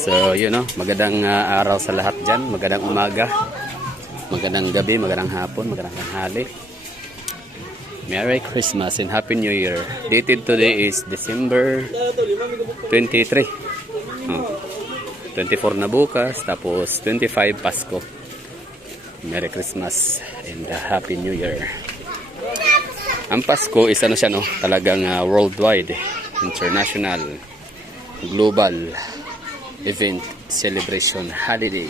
So, yun know, magandang araw sa lahat dyan. Magandang umaga, magandang gabi, magandang hapon, magandang tanghali. Merry Christmas and Happy New Year. Dated today is December 23. 24 na bukas, tapos 25 Pasko. Merry Christmas and Happy New Year. Ang Pasko is ano siya, no? Talagang worldwide, international, global event, celebration, holiday.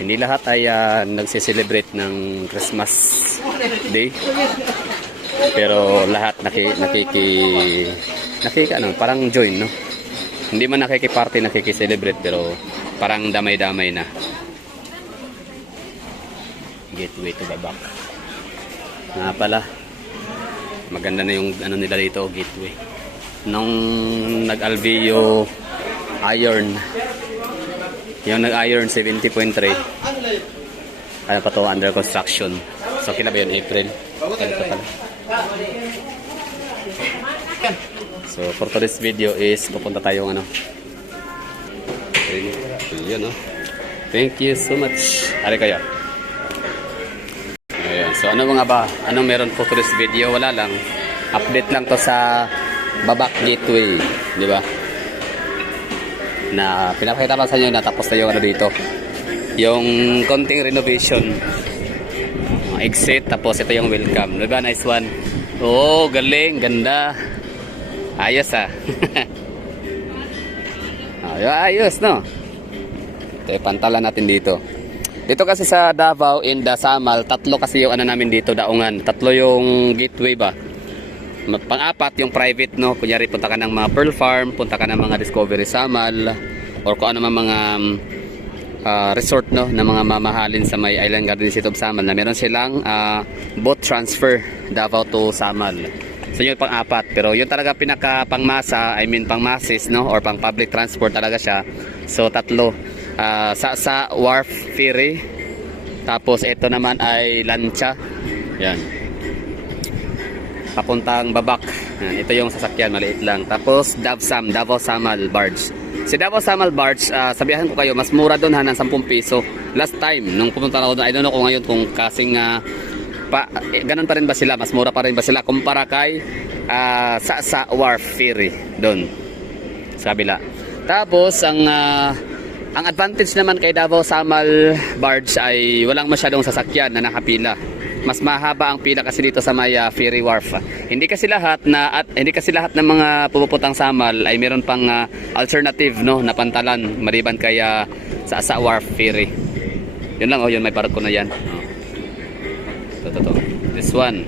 Hindi lahat ay nagse-celebrate ng Christmas Day. Pero lahat parang join, no? Hindi man nakiki-party, nakiki-celebrate, pero parang damay-damay na. Gateway to Babak. Nga pala, maganda na yung ano nila dito, gateway. Nung nag-Alveo iron, yung nag-iron 70.3, ano pa to, under construction. So kila ba yun, April? Ganito pala. So for today's video is pupunta tayo ano, yun, no? Thank you so much. Ari kayo. Ayan. So ano nga ba, anong meron for today's video? Wala lang, update lang to sa Babak Gateway, di ba? Na pinapakita pa sa inyo na tapos na yung ano dito, yung konting renovation, exit, tapos ito yung welcome, diba? Nice one. Oh, galing, ganda, ayos ayos, no? Ito pantalan natin dito kasi sa Davao in the Samal, tatlo kasi yung ano namin dito, daungan, tatlo yung gateway ba. Pang-apat yung private, no? Kunyari punta ka ng mga Pearl Farm, punta ka ng mga Discovery Samal, or kung ano mga resort, no, na mga mamahalin sa may Island Garden City of Samal, na meron silang boat transfer Davao to Samal. So yun pang-apat, pero yun talaga pinaka pangmasa, I mean pang-masses, no, or pang public transport talaga siya. So tatlo, sa wharf ferry, tapos ito naman ay lancha, yan, papuntang Babak. Ito yung sasakyan, maliit lang. Tapos Davao Samal Barge. Si Davao Samal Barge, sabihan ko kayo, mas mura doon, ng 10 piso. Last time, nung pumunta ako doon, I don't know kung ngayon, kung kasing ganun pa rin ba sila, mas mura pa rin ba sila kumpara kay sa Wharf Ferry doon sa kabila. Tapos ang advantage naman kay Davao Samal Barge ay walang masyadong sasakyan na nakapila. Mas mahaba ang pila kasi dito sa may ferry wharf. Hindi kasi lahat ng mga puputang Samal ay meron pang alternative, no, na pantalan maliban kay sa wharf ferry. Yun lang, yun, may barko na yan. Ito. This one.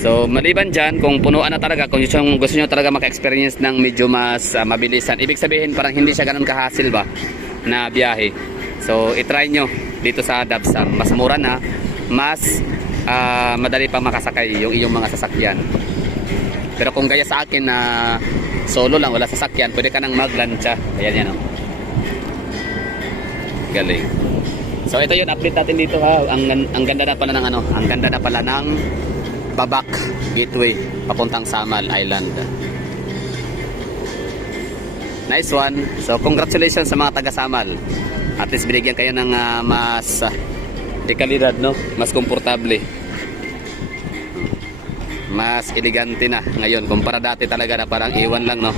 So maliban dyan, kung punuan na talaga, kung gusto nyo talaga maka-experience ng medyo mas mabilisan, ibig sabihin parang hindi siya ganun kahasil ba na biyahe. So itry nyo dito sa Davsam. Mas mura na, mas madali pa makasakay yung iyong mga sasakyan. Pero kung gaya sa akin na solo lang, wala sasakyan, pwede ka nang maglancha. Ayan yan, oh. Galing. So ito yung update natin dito, ha. Ang ganda na pala ng ano, ang ganda na pala ng Babak Gateway papuntang Samal Island. Nice one. So congratulations sa mga taga Samal. At least binigyan kayo ng mas dekalidad, no? Mas komportable, mas elegante na ngayon kumpara dati talaga na parang iwan lang, no?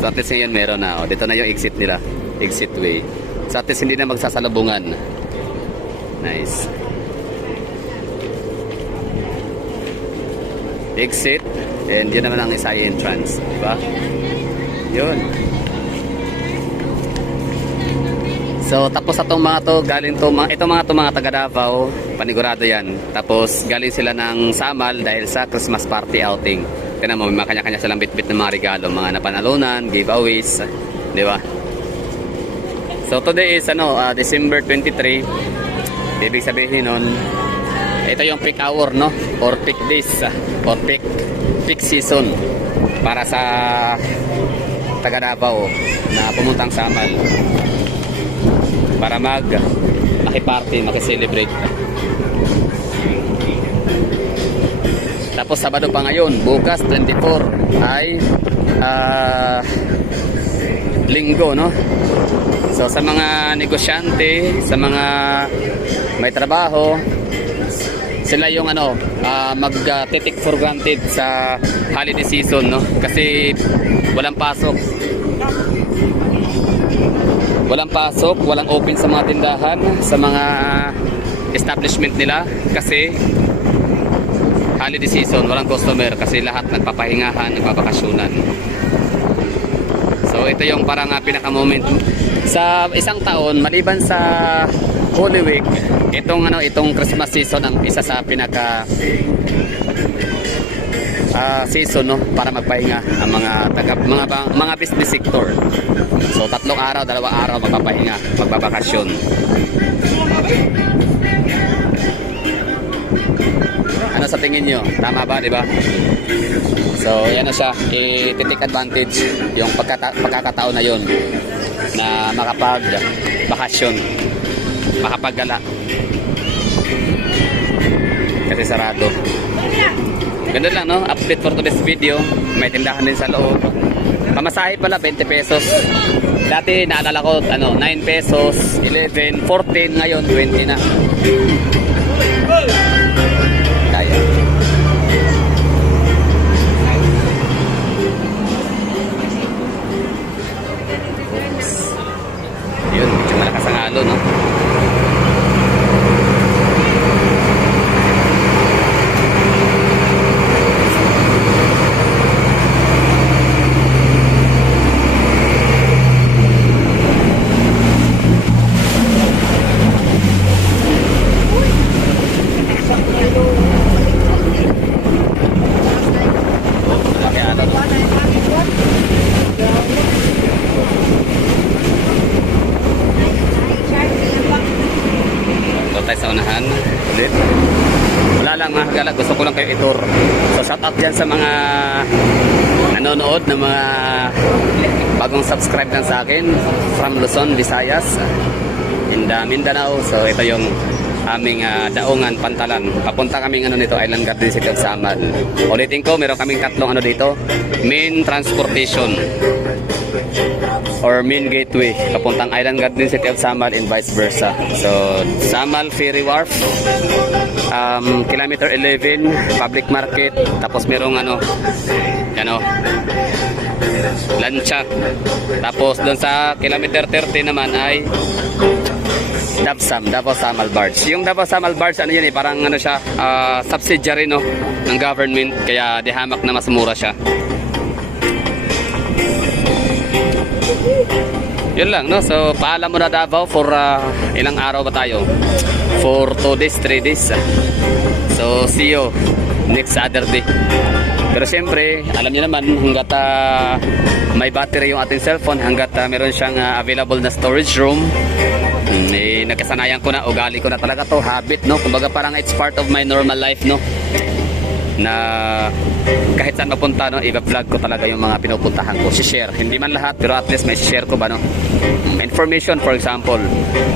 So at least ngayon meron na, dito na yung exit nila, exit way. So at least hindi na magsasalubungan. Nice. Exit, and yun naman ang isa entrance, diba? Yun. So tapos sa itong mga to, galing to, mga taga Davao, panigurado yan. Tapos galing sila ng Samal dahil sa Christmas party outing. Tignan mo, may kanya-kanya silang bit-bit ng mga regalo, mga napanalunan, giveaways, di ba? So today is December 23. Ibig sabihin nun, ito yung peak hour, no? Or peak days, or peak season para sa taga Davao na pumuntang Samal para maki-party, maki-celebrate. Tapos Sabado pa ngayon, bukas 24 ay Linggo, no? So sa mga negosyante, sa mga may trabaho, sila yung mag-take for granted sa holiday season, no? Kasi walang pasok. Walang pasok, walang open sa mga tindahan, sa mga establishment nila kasi holiday season, walang customer kasi lahat nagpapahingahan, nagpapakasyunan. So ito yung parang pinaka-moment sa isang taon maliban sa Holy Week. Itong Christmas season ang isa sa pinaka season, no, para magpahinga ang mga business sector. So 3 araw, 2 araw magpapahinga, magbabakasyon. Ano sa tingin nyo? Tama ba, di ba? So, yan na siya. I-take advantage yung pagkakataon na yon na makapag-bakasyon, makapaggala. Kasi sarado. Ganun lang, no? Update for today's video. May tindahan din sa loob. Pamasahe pala, 20 pesos. Dati, naalala ko, 9 pesos, 11, 14, ngayon, 20 na. Kaya. Yun, medyo malakas ang halo, no? Sa unahan ulit. Wala lang mga kagala, gusto ko lang kayo i-tour. So shout out dyan sa mga nanonood na mga bagong subscribe lang sa akin from Luzon, Visayas, in the Mindanao. So ito yung aming Daungan, Pantalan. Papunta kaming nito, Island Garden City of Samal. Ulitin ko, meron kaming 3 dito. Main transportation or main gateway papuntang Island Garden City of Samal and vice versa. So Samal Ferry Wharf, kilometer 11 public market, tapos merong lancha. Tapos doon sa kilometer 30 naman ay Davao Samal Barge. Yung Davao Samal Barge, parang siya, subsidiary, no, ng government, kaya dihamak na mas mura siya. Yun lang, no? So paalam muna Davao for ilang araw ba tayo? For 2 days, 3 days. So see you next other day. Pero siyempre, alam niyo naman, hanggat may battery yung ating cellphone, hanggat meron siyang available na storage room, nagkasanayan ko na, ugali ko na talaga to, habit, no? Kumbaga parang it's part of my normal life, no? Na kahit saan mapunta, no, i-vlog ko talaga yung mga pinupuntahan ko, share, hindi man lahat pero at least may share ko ba, no, information, for example.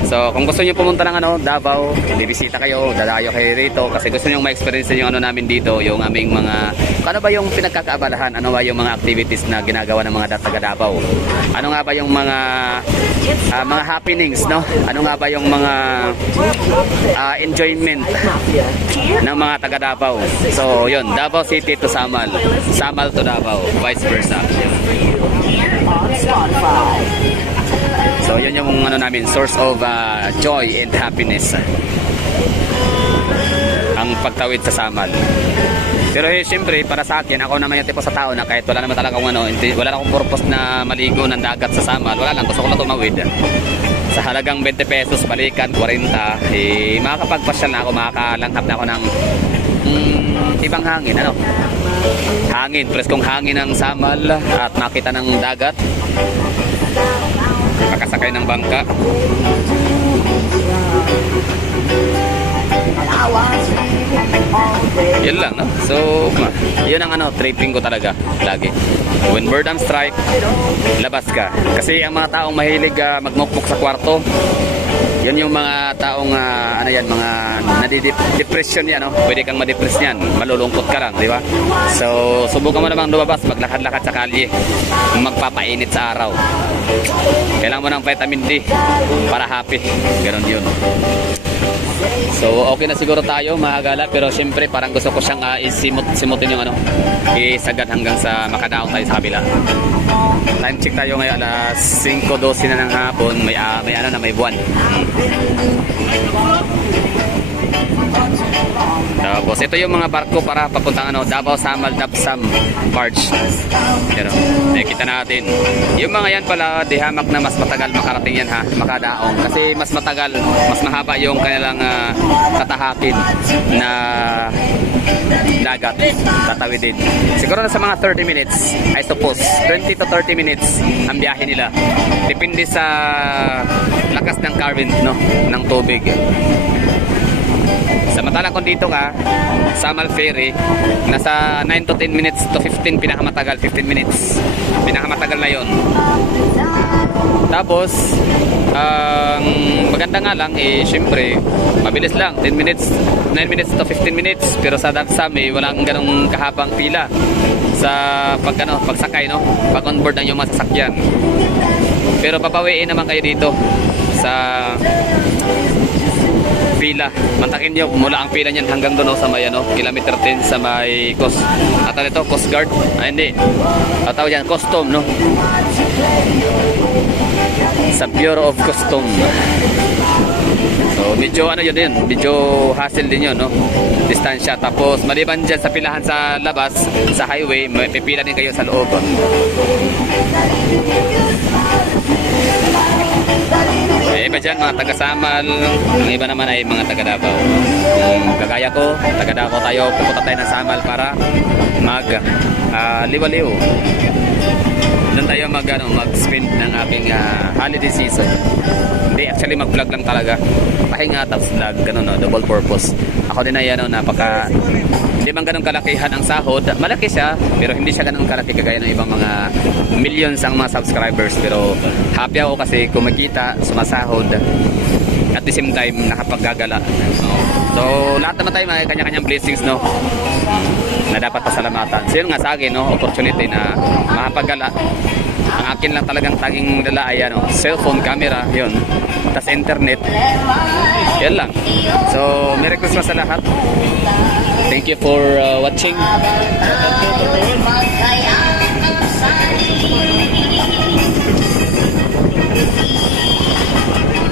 So kung gusto niyo pumunta ng Davao, bibisita kayo, dadayo kayo rito kasi gusto niyo ma-experience yung namin dito, yung aming mga, ano ba yung pinagkakaabalahan, ano ba yung mga activities na ginagawa ng mga taga Davao, ano nga ba yung mga happenings, no, ano nga ba yung mga enjoyment ng mga taga Davao. So yun, Davao City to Samal, Samal to Davao, vice versa. So yun yung namin, source of joy and happiness, ang pagtawid sa Samal. Pero siyempre para sa akin, ako naman yung tipo sa tao na kahit wala naman talaga wala akong purpose na maligo ng dagat sa Samal, wala lang, gusto ko lang tumawid. Sa halagang 20 pesos, balikan 40, makakapagpasyal na ako, makakalanghap na ako ng ibang hangin, hangin, preskong hangin ng Samal at makita ng dagat, makasakay ng bangka. Yun lang, no? So yun ang tripping ko talaga lagi. When boredom strike, labas ka. Kasi ang mga taong mahilig magmukmuk sa kwarto, Yun yung mga taong ano yan, mga nadi-depression yan, no? Pwede kang ma-depress yan, malulungkot ka lang, di ba? So subukan mo namang lumabas, maglakad-lakad sa kalye, magpapainit sa araw. Kailangan mo ng vitamin D para happy, ganoon yun. So okay na siguro tayo mga gala, pero syempre parang gusto ko siyang simutin yung ano, isagad hanggang sa makadaong tayo sa kabila. Time check tayo ngayon, alas 5:12 na ng hapon, may ano na, may buwan. Tapos ito yung mga barko para papuntang ano, Davao Samal Dabsam barge. Pero nakikita natin. Yung mga yan pala, dihamak na mas matagal makarating yan ha, makadaong. Kasi mas matagal, mas mahaba yung kanilang tatahakin na dagat, tatawidin. Siguro na sa mga 30 minutes, I suppose. 20 to 30 minutes ang biyahe nila. Depende sa lakas ng current, no, ng tubig. Samantalang kung dito ka, Samal Ferry, nasa 9 to 10 minutes to 15, pinakamatagal, 15 minutes. Pinakamatagal na yon. Tapos, ang maganda nga lang, syempre, mabilis lang, 10 minutes, 9 minutes to 15 minutes. Pero sa Dabsam, walang ganong kahabang pila sa pagsakay, no? Pag on board ang yung masasakyan. Pero papawiin naman kayo dito sa pila. Mantakin nyo mula ang pila niyan hanggang doon sa may kilometer 10 sa may Coast. At ito, Coast Guard. Hindi. Tawag yan, Custom, no? Sa Bureau of Custom. So, medyo ano yun din. Medyo hassle din yun, no? Distansya. Tapos, maliban dyan sa pilahan sa labas, sa highway, may pipila din kayo sa loob. Iba dyan, mga taga-Samal, ang iba naman ay mga taga-Davao. Kagaya ko, taga-Davao tayo, pupunta tayo ng Samal para liwaliw. Doon tayo mag-spend ng aking holiday season. Hindi, actually mag-vlog lang talaga. Pahinga, tapos vlog, ganun, no, double purpose. Ako din ay hindi man ganun kalakihan ang sahod. Malaki siya, pero hindi siya ganun kalaki kagaya ng ibang mga millions ang mga subscribers. Pero happy ako kasi kumikita, sumasahod, at the same time nakapaggagala. So lahat naman tayo may kanya-kanyang blessings, no, na dapat pasalamatan. So yun nga sa akin, no, opportunity na makapaggala. Ang akin lang talagang taging dala ay cellphone camera, yun, tas internet, yan lang. So Merry Christmas sa lahat. Thank you for watching.